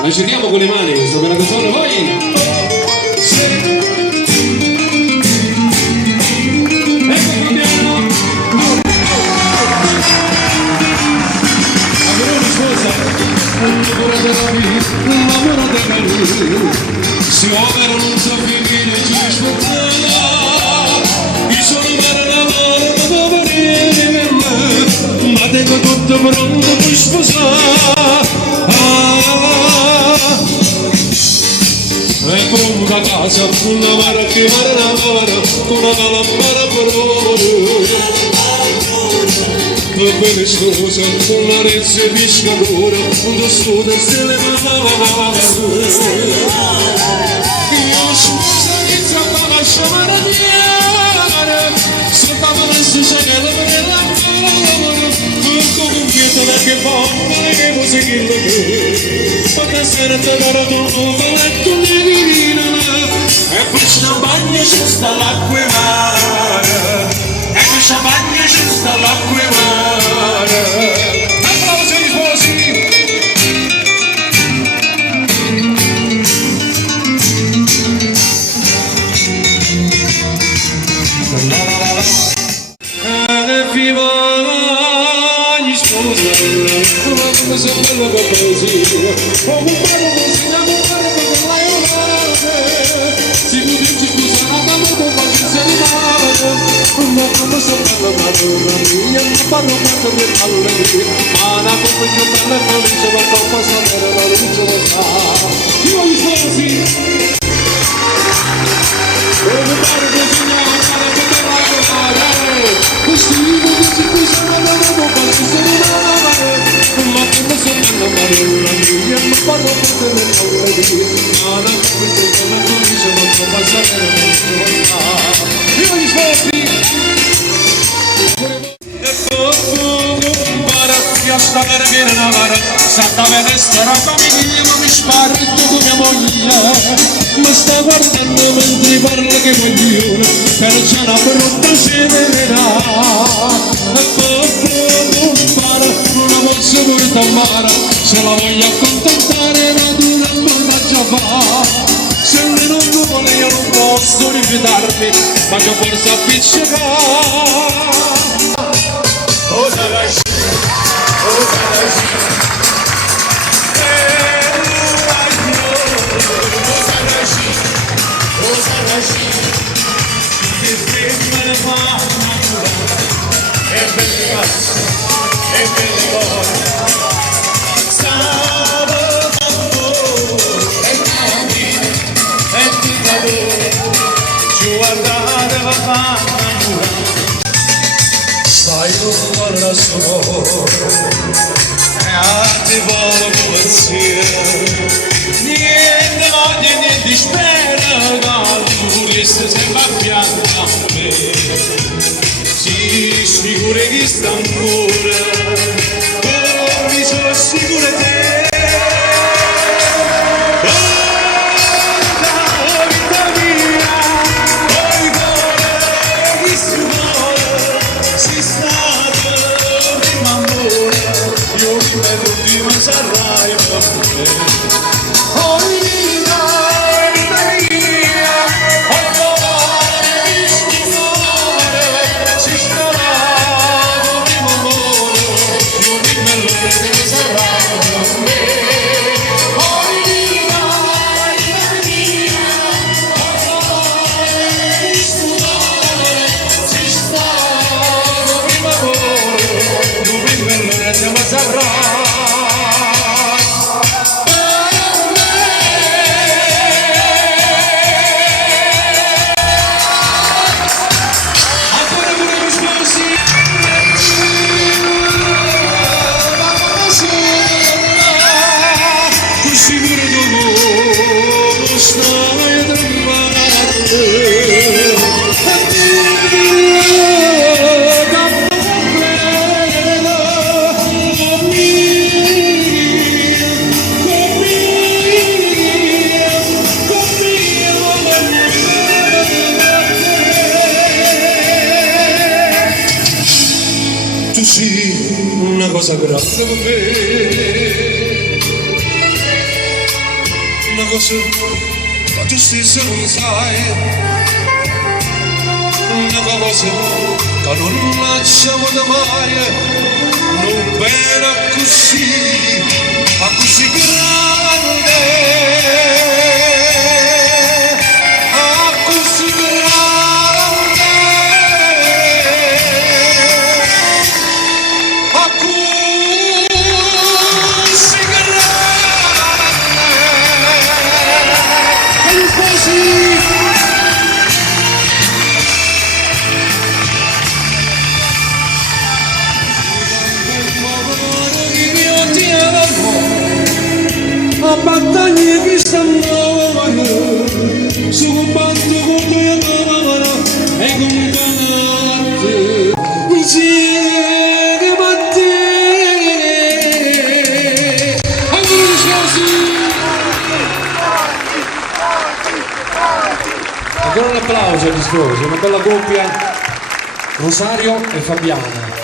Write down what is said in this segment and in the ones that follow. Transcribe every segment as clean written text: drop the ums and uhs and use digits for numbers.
La cediamo con le mani questa bella canzone, voi! Si opera non so finire ci aspettava mi sono parlato dopo venire ma tengo tutto pronto per sposare e pronto a casa con la mare che mare lavora con la calambara per per quelle scuse con la rezza e pescatore con lo studio e se le mamma io scusa che trovava a sciamare se stava adesso c'è che la bella con un pieto da che bomba che musica che quando sera te l'ho tornato letto di divina e poi champagne ci sta l'acqua mare e poi champagne ci sta l'acqua mare applausi agli sposi viva gli sposi come se bello che così come un bello così innamorare perché lei è un'arte si può dirci scusa non tanto con pazienza di mare ma come se bello madonna mia non parlo tanto di allegria ma da come più bella e felice ma come sapere la luce lo sa viva gli sposi come pare così innamorare perché lei è un'arte questi vivo che si scusa non tanto con pazienza di mare ma come se bello madonna mia non parlo tanto di allegria ma da come più bella e felice ma come sapere la luce lo sa viva gli sposi sta per viene la vara sta vedendo la famiglia ma mi spara tutto mia moglie mi sta guardando mentre parla che voglio per c'è una brutta scenerà e poi compara una voce porta al mare se la voglio accontentare una dura borraccia fa se lei non vuole io non posso rifiutarmi ma che forse appiccicare stai con la sua e a te voglio pensiero niente voglia niente spera che tu sembra pianta a me si sicura che sta ancora mi sono sicura te una cosa grave per me cosa la giustizia non sai, una cosa che non lasciamo da mai, non bene così grande, così grande, così grande. A battaglie che stanno su un banco con due amavano e con canate insieme a te auguri sposi. Ancora un applauso agli sposi, una bella coppia, Rosario e Fabiana.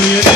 Yeah.